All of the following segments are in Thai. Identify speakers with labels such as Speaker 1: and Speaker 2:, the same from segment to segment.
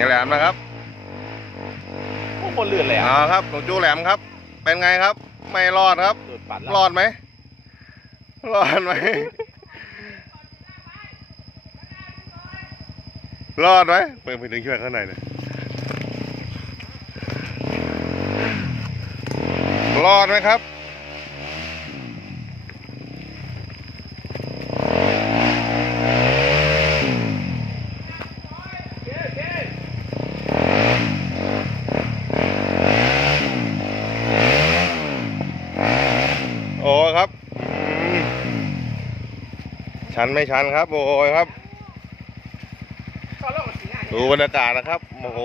Speaker 1: นี่แหลมนะครับ
Speaker 2: โอ้คนเลื่อนเลยอะ
Speaker 1: เอาครับหลวงจูแหลมครับ เป็นไงครับ ไม่รอดครับ
Speaker 2: โดนปัดแล้ว
Speaker 1: รอดไหมรอดไหมรอดไหมเปิดไปถึงช่วยข้างในเลยรอดไหมครับ โอ้ครับอืม ชันไม่ชันครับ โอ้ยครับ ดูบรรยากาศนะครับ โอ้โห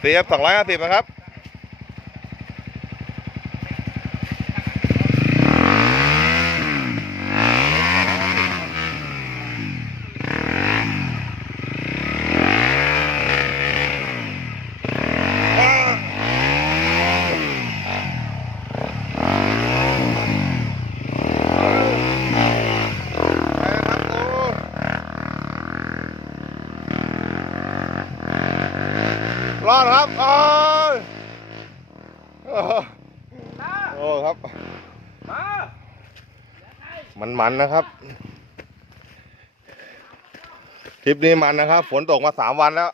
Speaker 1: เสียบสองร้อยห้าสิบนะครับ ไปนะครับโอ้ รอดครับโอ้ยโอ้ครับ มันมันๆนะครับ คลิปนี้มันนะครับ ฝนตกมาสามวันแล้ว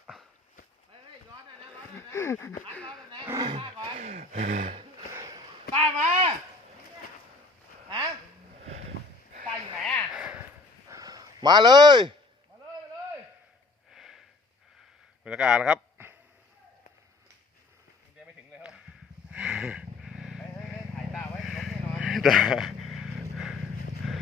Speaker 2: ป้ามา ฮะป้าอยู่ไหนอะ
Speaker 1: มาเลย
Speaker 2: มาเลย มาเลย
Speaker 1: บรรยากาศนะครับ
Speaker 2: ยังไม่ถึงเลยครับเฮ้ยเฮ้ยเฮ้ยถ่ายตาไว้ลบแน่นอน
Speaker 1: แต่